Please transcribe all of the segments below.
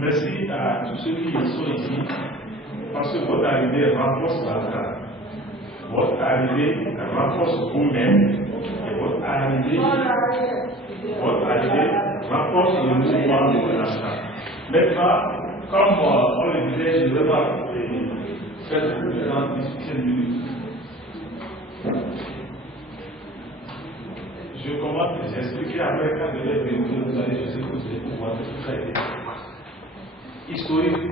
Merci à tous ceux qui sont ici, parce que votre arrivée renforce la CAR. Votre arrivée renforce vous-même, et votre arrivée renforce le mouvement de la CAR. Maintenant, comme on le disait, je ne vais pas faire de conférence d'ici 5 minutes. Je commence à vous expliquer après quand je vais venir, vous allez je sais que vous allez pouvoir tout ça a été historique.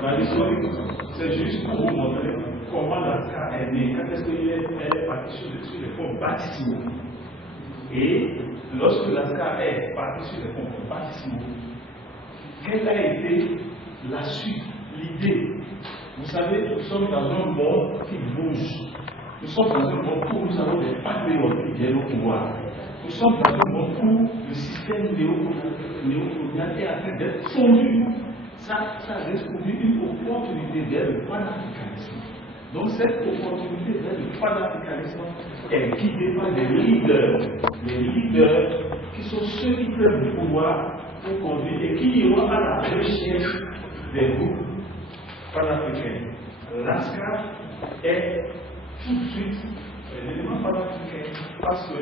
Dans l'historique, c'est juste pour vous montrer comment la CAR est née, quand est-ce qu'elle est partie sur les fonds baptismaux. Et lorsque la CAR est partie sur les fonds baptismaux, quelle a été la suite, l'idée? Vous savez, nous sommes dans un monde qui bouge. Nous sommes dans un monde où nous avons des patriotes qui viennent au pouvoir. Nous sommes dans un monde où le système néocolonial est en train d'être fondu. Ça reste pour une opportunité vers le panafricanisme. Donc cette opportunité vers le panafricanisme est guidée par des leaders. Les leaders qui sont ceux qui prennent le pouvoir pour conduire et qui iront à la recherche des groupes panafricains. L'ASCA est tout de suite l'élément panafricain parce que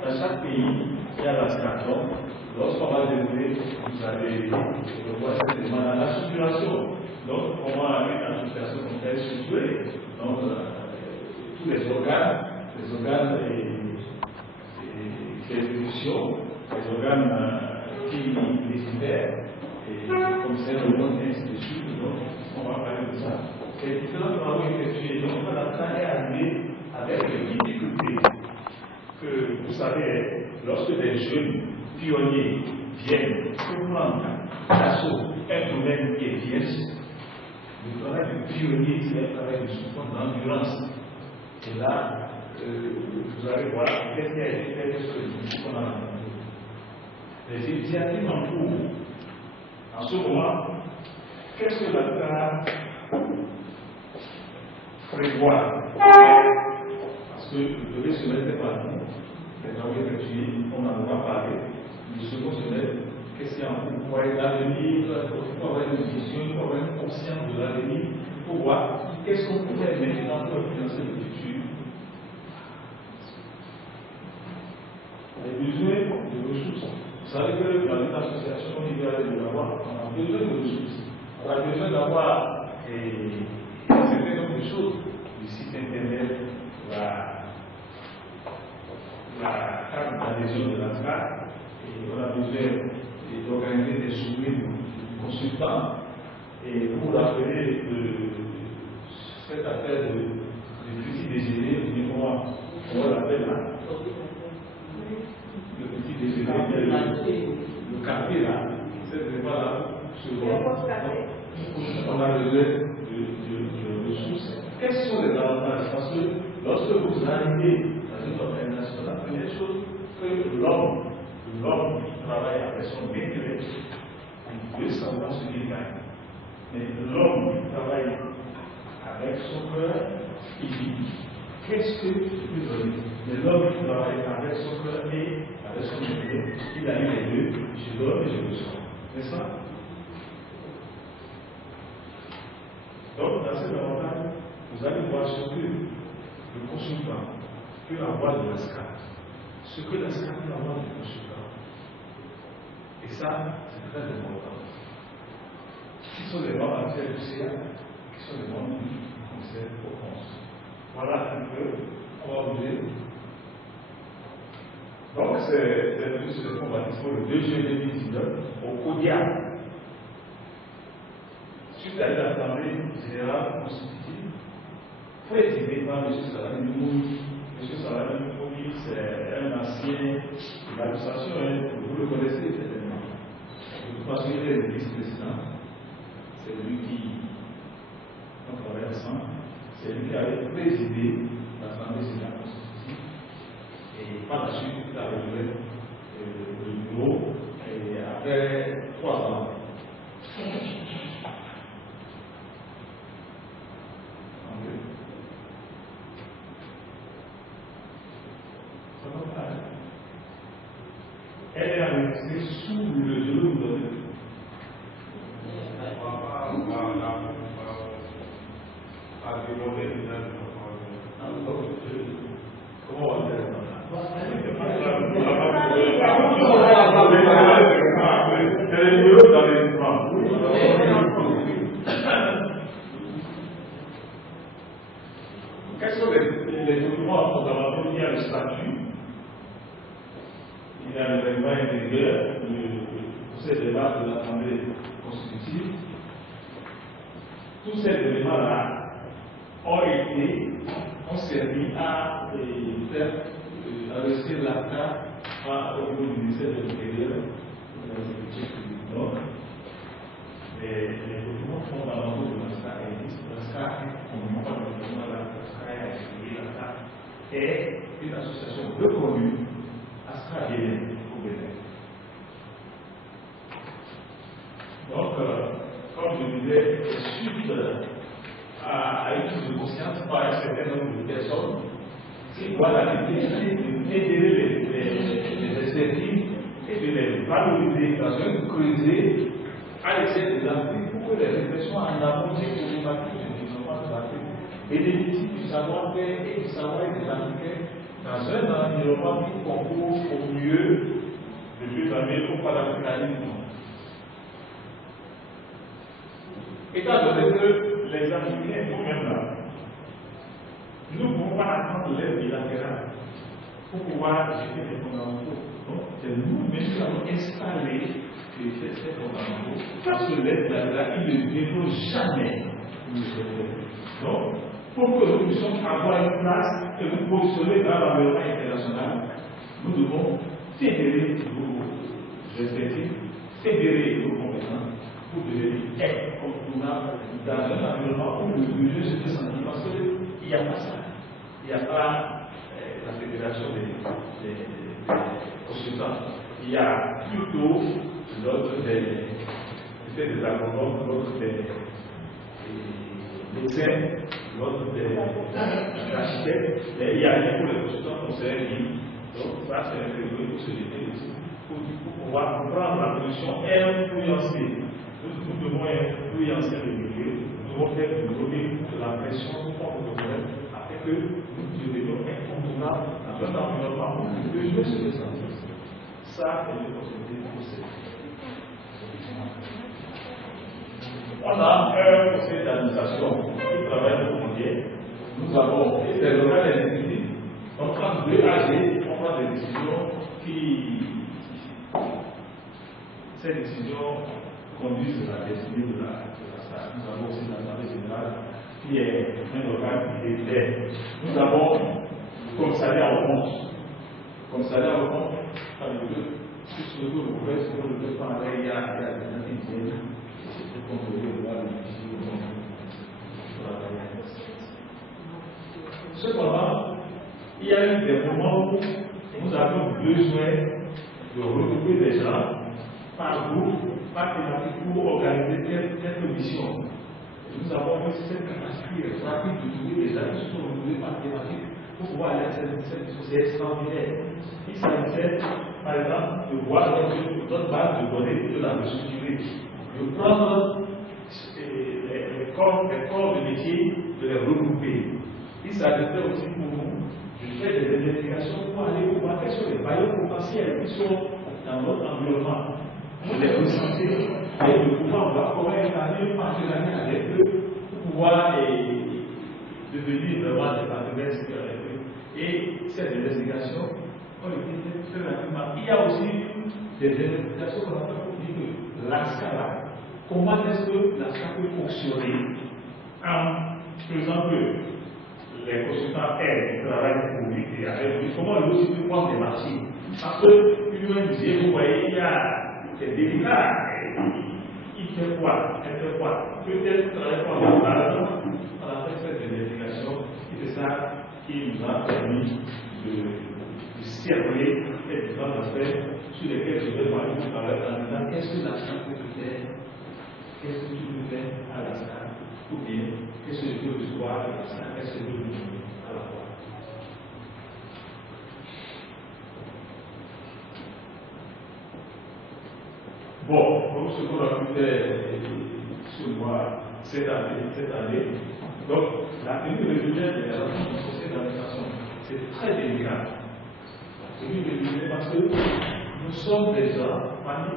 dans chaque pays, il y a l'ASCA. Donc, lorsqu'on va dérouler, vous allez voir cet élément dans la structuration. Donc, comment une association comme telle structurée? Donc, tous les organes d'exécution, les organes qui décidèrent, et comme c'est le monde, ainsi de suite. Donc, on va parler de ça. Les différents travaux effectués, donc, la CAN est arrivée avec les difficultés que, vous savez, lorsque des jeunes pionniers viennent pour prendre d'assaut un domaine qui est vierge, le travail du pionnier, c'est un travail de support d'endurance. Et là, vous allez voir qu'est-ce qui a été fait, qu'est-ce que nous avons. Les initiatives en cours, en ce moment, qu'est-ce que la CAR prévoit? Parce que le premier semestre n'est pas long, les travaux effectués, on en aura parlé. Le second semestre, qu'est-ce qu'il y a en cours? Pour l'avenir, il faut avoir une vision, il faut avoir une conscience de l'avenir, il faut voir qu'est-ce qu'on peut faire maintenant pour financer le futur. Les besoins de ressources. Vous savez que dans une association, on y va de l'avoir, on a besoin de ressources. On a besoin d'avoir un certain nombre de choses, le site internet, la carte d'adhésion de la CAR, et on a besoin d'organiser des sommets de consultants, et pour rappeler cette affaire de petit déjeuner, on l'appelle là. Le petit déjeuner, le café là, c'est vraiment là, on a besoin de ressources. Quels sont les avantages? Parce que lorsque vous arrivez dans une organisation, la première chose que l'homme qui travaille avec son intérêt, il veut savoir ce qu'il gagne. Mais l'homme qui travaille avec son cœur, il dit qu'est-ce que je peux donner? Mais l'homme qui travaille avec son cœur et avec son intérêt, il a eu les deux, je donne et je reçois. N'est-ce pas? Donc, dans cet avantage, vous allez voir ce que le consultant peut avoir de l'ASCA, ce que l'ASCA peut avoir du consultant. Et ça, c'est très important. Qui sont les membres actuels du CA? Qui sont les membres du conseil au France? Voilà un peu, on va bouger. Donc, c'est devenu sur le fonds baptismaux le 2 juillet 2019 au CODIA. Suite à une assemblée générale constitutive, présidée par M. Salami Moui. M. Salami Moui, c'est un ancien de l'administration, vous le connaissez certainement. De toute façon, il est le vice-président. C'est lui qui, on travaille ensemble, c'est lui qui avait présidé l'assemblée générale constitutive. Et par la suite, il a rejoint le bureau, et après 3 ans, elle est enregistrée sous le nom de les numéros dans les écrans. Quels sont les documents fondamentaux? Il y a le statut, il y a le règlement intérieur, le procès de base de l'Assemblée constitutive. Tous ces éléments-là ont servi à faire investir l'ACTA au niveau du ministère de l'Intérieur. Les documents fondamentaux de l'ASCA existent. L'ASCA est une association reconnue australienne au Bénin. Donc, comme je disais, suite à une prise de conscience par un certain nombre de personnes qui voient la nécessité d'aider les expertises et de les valoriser dans un creuset à l'échelle des Afriques pour que les réflexions en amont des problématiques du développement de l'Afrique bénéficient du savoir-faire et du savoir des Africains dans un environnement qui concourt au mieux de l'humanisme au panafricanisme. Étant donné que les Africains, nous-mêmes là, nous ne pouvons pas attendre l'aide bilatérale pour pouvoir gérer les fondamentaux. Donc, c'est nous-mêmes qui avons installé ces fondamentaux. Parce que l'aide bilatérale, il ne dépose jamais. Donc, pour que nous puissions avoir une place et nous positionner dans l'environnement international, nous devons fédérer nos expertises, fédérer nos compétences pour devenir incontournables dans un environnement où le milieu se fait sentir. Parce qu'il n'y a pas ça. Il n'y a pas la fédération des consultants. Il y a plutôt l'ordre des agronomes, l'ordre des médecins, l'ordre des architectes. Il y a rien pour les consultants conseillers. Donc, ça, c'est un peu pour se déter aussi. Pour pouvoir prendre la position influencée. Nous devons influencer le milieu. Nous devons faire de la pression contre le problème afin que nous devenions incontournables dans un environnement où le jeu se ressentit. Ça, c'est une possibilité pour ça. On a un conseil d'administration qui travaille au quotidien. Nous avons des locales exécutives. Donc, quand deux AG, on prend des décisions qui. Ces décisions conduisent la destinée de la SAC. Nous avons aussi l'Assemblée générale qui est un organe qui est d'aide. Nous avons le commissariat au compte. Le commissariat au compte, ça veut dire que si ce que vous pouvez, si vous ne pouvez pas aller, il y a des gens qui viennent contrôler le droit de l'utiliser. Cependant, il y a eu des moments où nous avons besoin de regrouper des gens par groupe, par thématique pour organiser quelques missions. Nous avons eu cette capacité rapide de trouver des gens qui sont regroupés par thématique pour pouvoir aller à cette mission. C'est extraordinaire. Il s'agissait, par exemple, de voir notre base de données de la restructurer, de prendre les corps de métier, de les regrouper. Il s'agissait aussi pour nous de faire des investigations pour aller voir quels sont les bailleurs potentiels qui sont dans notre environnement. De les ressentir et de pouvoir voir comment établir un partenariat avec eux pour pouvoir devenir vraiment des partenaires avec eux. Et cette investigation, on le dit très rapidement. Il y a aussi des investigations qu'on appelle pour dire que l'ASCA, comment est-ce que l'ASCA peut fonctionner en faisant que les consultants aident qui travaillent pour lui et avec lui, comment lui aussi peut prendre des marchés. Parce que, lui-même disait, vous voyez, il y a c'est délicat. Il fait quoi? Elle fait quoi? Peut-être travailler pour on a fait cette investigation et c'est ça qui nous a permis de cerner les différents aspects sur lesquels je vais parler tout à l'heure en disant qu'est-ce que la SAC peut faire? Qu'est-ce que tu peux faire à la SAC? Ou bien qu'est-ce que je peux recevoir à la SAC? Qu'est-ce que je peux donner à la fois? Bon, comme ce qu'on a pu faire sur moi cette année, donc la tenue régulière des relations du conseil d'administration, c'est très délicat. La tenue régulière parce que nous sommes des gens, parmi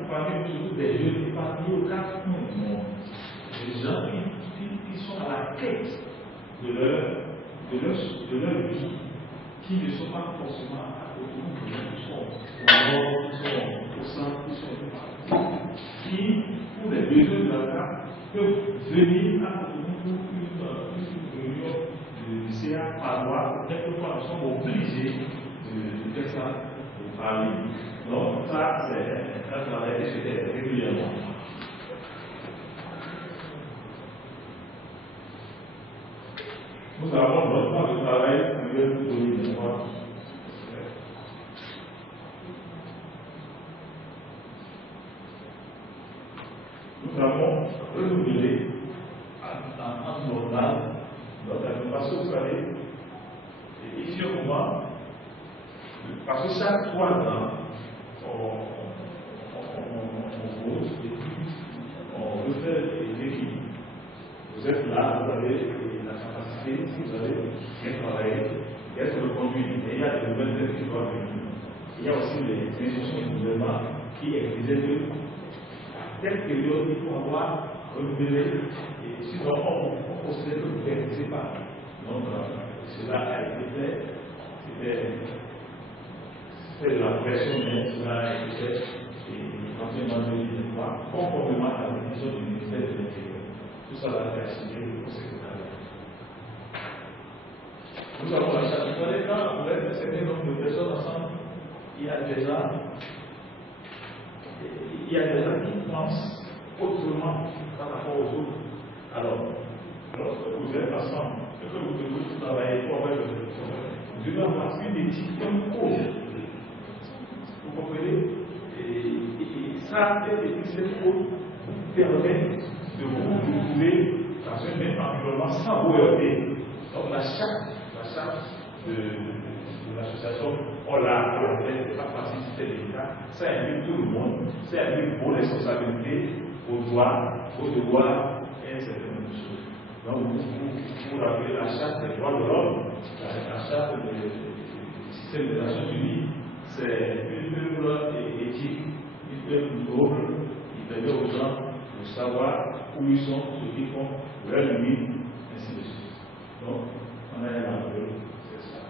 nous des jeunes de leur vie qui ne sont pas forcément à Cotonou, qui sont au nord, qui sont au centre, qui sont partout, qui, pour les besoins de la CAF, peuvent venir à Cotonou pour une réunion de CA par mois. Quelquefois, nous sommes obligés de faire ça pour parler. Donc, ça, c'est un travail qui se fait régulièrement. Nous avons notre temps de travail annuel pour 2023. Nous avons renouvelé en normal notre animation, vous savez, et ici au moment, parce que chaque 3 ans, on vote et puis on refait les équipes. Vous êtes là, vous avez la capacité, si vous avez bien travaillé, être le conduit. Et il y a des nouvelles têtes qui doivent venir. Il y a aussi les institutions du gouvernement qui exigeaient que à telle période, il faut avoir renouvelé. Et sinon, on considère que vous ne réalisez pas. Donc, cela a été fait. C'était de la pression, mais cela a été fait. Et en 2023, conformément à la décision du ministère de l'Intérieur. Tout ça va être signé au secrétariat. Nous avons la charte. Vous savez, quand vous êtes un certain nombre de personnes ensemble, il y a des gens qui pensent autrement par rapport aux autres. Alors, lorsque vous êtes ensemble, et que vous devez travailler pour avoir vous devez avoir une éthique comme cause. Vous comprenez? Et ça, cette cause vous permet de vous retrouver dans un même environnement sans vous heurter. Donc la charte de l'association, on l'a fait, pas facile, c'était l'État, ça implique tout le monde, ça implique vos responsabilités, vos droits, vos devoirs et un certain nombre de choses. Donc vous rappelez la charte des droits de l'homme, la charte du système des Nations Unies, c'est une œuvre éthique, une œuvre noble, qui permet aux gens de savoir où ils sont, ce qu'ils font, leur limite, ainsi de suite. Donc, on a un enjeu, c'est ça.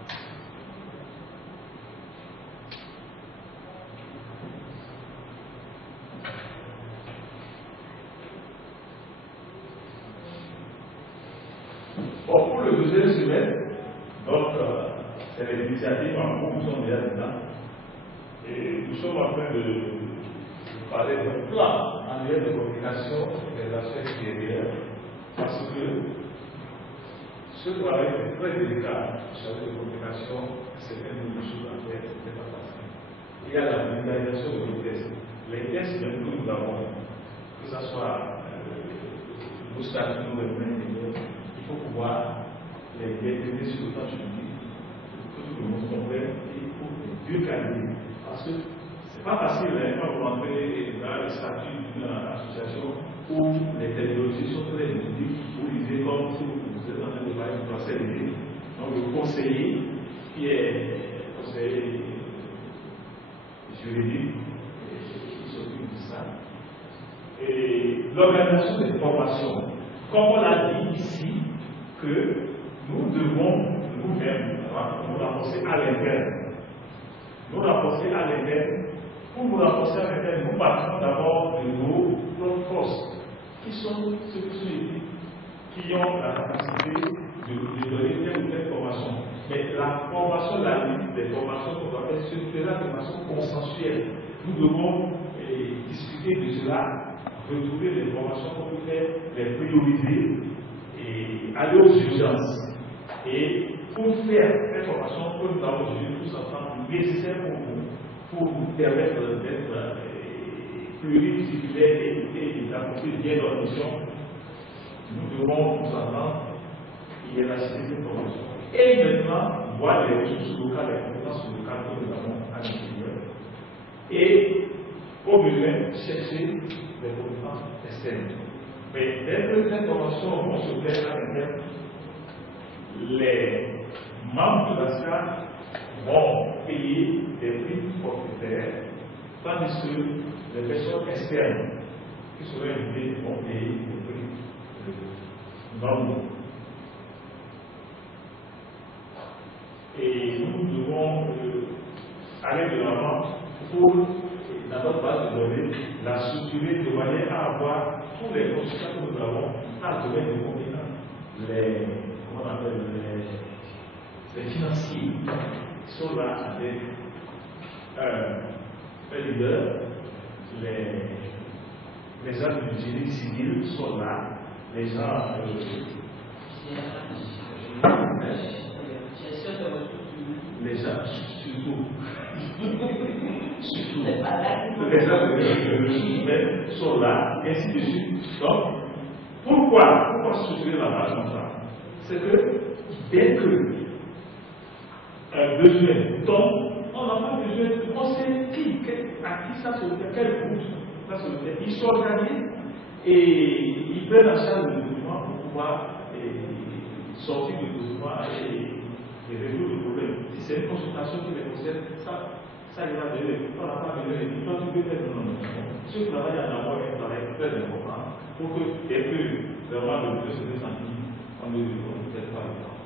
Bon, pour le deuxième semestre, donc, c'est les initiatives en cours, nous sommes déjà dedans. Et nous sommes en train de parler d'un plan annuel de communication des relations extérieures, parce que ce travail est très délicat. Vous savez, de communication, c'est une chose à faire, c'est pas facile. Il y a la vulgarisation de tests. Les tests que nous avons, que ce soit nos statuts, nos règlements, il faut pouvoir les traiter sur le temps juridique, que tout le monde comprenne, et il faut bien calmer. Parce que c'est pas facile quand vous entrez dans le statut d'une association où les technologies sont très ludiques, vous lisez comme si vous êtes en train de parler de procédé. Donc le conseiller qui est conseiller juridique qui s'occupe de ça. Et l'organisation des formations, comme on l'a dit ici, que nous devons nous-mêmes nous renforcer à l'interne. Nous renforcer à l'interne. Pour nous renforcer à l'interne, nous partons d'abord de nos propres forces, qui sont ceux qui sont ici, qui ont la capacité de donner telle ou telle formation. Mais la formation, la liste des formations qu'on doit faire se fera de façon consensuelle. Nous devons discuter de cela, retrouver les formations qu'on peut faire, les prioriser et aller aux urgences. Et pour faire cette formation que nous avons aujourd'hui tous ensemble, nécessaire pour nous permettre d'être pluridisciplinaires et d'accomplir bien notre mission, nous devons nous entendre hiérarchiser cette formation. Et maintenant, voir les ressources locales, les compétences locales que nous avons à l'intérieur. Et au besoin, chercher les compétences externes. Mais dès que cette formation vont se faire à l'interne, les membres de la SCA vont payer des prix forfaitaires, tandis que les personnes externes qui seront invitées vont payer des prix normaux. la structurer de manière à avoir tous les consultants que nous avons à domaine de compétences. Comment on appelle les financiers sont là avec un leader, les gens du génie civil sont là, les gens les gens surtout les gens de sont là, ainsi de suite. Donc, pourquoi structurer la base comme ça? C'est que dès que un besoin tombe, on n'a pas besoin, on sait à qui ça se fait, quel groupe ça se fait. Ils s'organisent et ils prennent en charge le document pour pouvoir sortir du document et résoudre le problème. Si c'est une consultation qui les concerne, ça ira de eux. On n'a pas besoin de dire, toi tu peux faire non. Si vous travaillez en amont, un travail très important pour que dès que vraiment le besoin se ressentir, on ne fait pas le temps.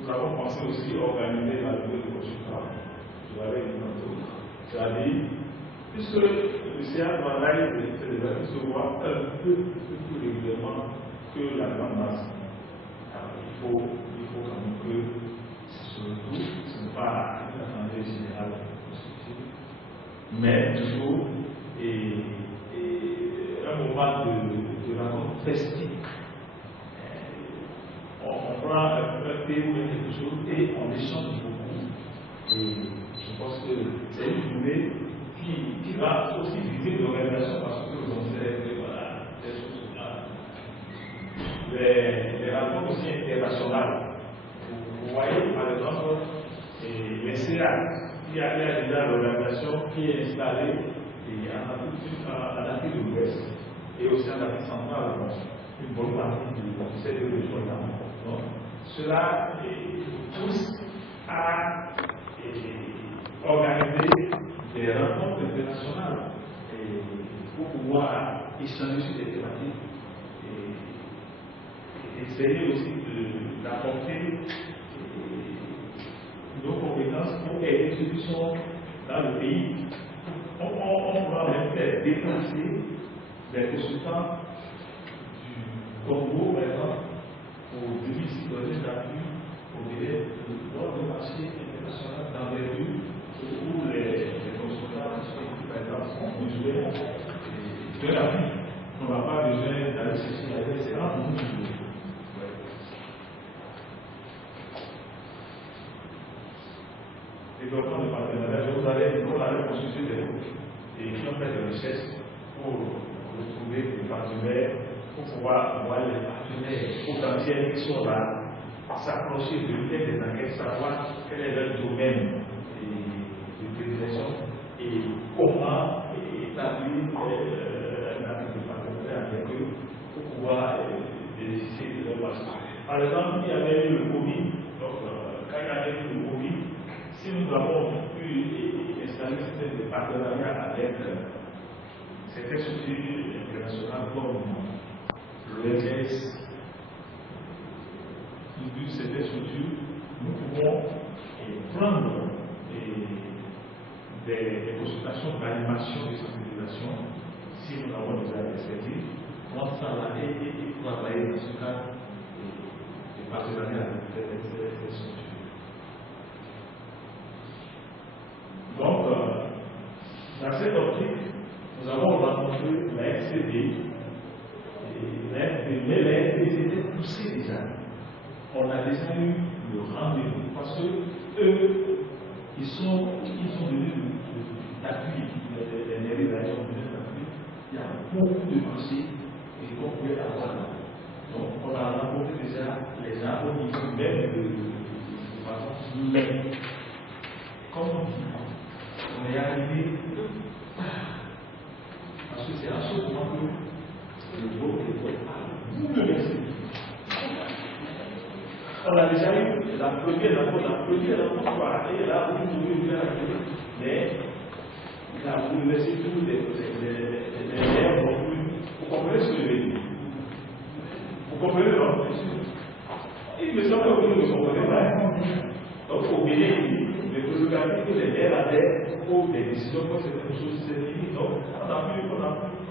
Nous avons pensé aussi organiser la levée de consultants. Je l'avais dit tantôt. C'est-à-dire, puisque le CA travaille il se voit un peu plus régulièrement que la grande masse. Alors, il faut quand même que surtout, ce n'est pas une assemblée générale constituée, mais toujours un moment de rencontre festive. On prend un thème ou quelque chose et on échange beaucoup. Et je pense que c'est une journée qui va aussi viser l'organisation parce que vous observez voilà, des choses là. Les rencontres aussi internationales. Vous voyez par exemple les CA, il y a déjà l'organisation qui est installée en Afrique de l'Ouest et aussi en Afrique centrale. Une bonne partie de ces deux régions-là. Donc, cela pousse à organiser des rencontres internationales pour pouvoir échanger sur des thématiques et essayer aussi d'apporter nos compétences pour aider ceux qui sont dans le pays. On pourra même faire déplacer des consultants du Congo, par exemple, aux demi-citoyens d'appui au délai lors du marché international d'envergure où les consultants sont, par exemple, sont besoin de l'appui. On n'a pas besoin d'aller chercher la excellence, nous jouons. Développement de partenariat, vous allez consulter des groupes et qui ont fait des recherches pour retrouver des partenaires, pour pouvoir voir les partenaires potentiels qui sont là, s'approcher de faire des enquêtes, savoir quel est leur domaine de prédilection et comment établir un acte de partenariat avec eux pour pouvoir bénéficier de leur marché. Par exemple, il y avait eu le Covid, donc quand il y avait eu le Covid, si nous avons pu installer un système de partenariat avec certaines structures internationales comme l'OMS, certaines structures, nous pouvons prendre des consultations d'animation de sensibilisation si nous avons déjà des services, pour travailler et travailler dans ce cadre de partenariat avec ces structures. Donc, dans cette optique, nous avons rencontré la FCD, mais la FCD était poussée déjà. On a déjà eu le rendez-vous parce que eux, ils ont donné l'appui, les réalisations ont donné l'appui. Il y a beaucoup de marchés et qu'on pouvait avoir là. Donc, on a rencontré déjà les gens au niveau même de façon, mais comme on dit, on est arrivé parce que c'est à ce moment que le groupe est vous le laissez. On a déjà eu la première rencontre, et là où vous pouvez bien arriver, mais là vous laissez tous les meilleurs non plus. Vous comprenez ce que je veux dire? Vous comprenez non? Il me semble que vous sur quoi cette chose s'est finie. Donc, on a pu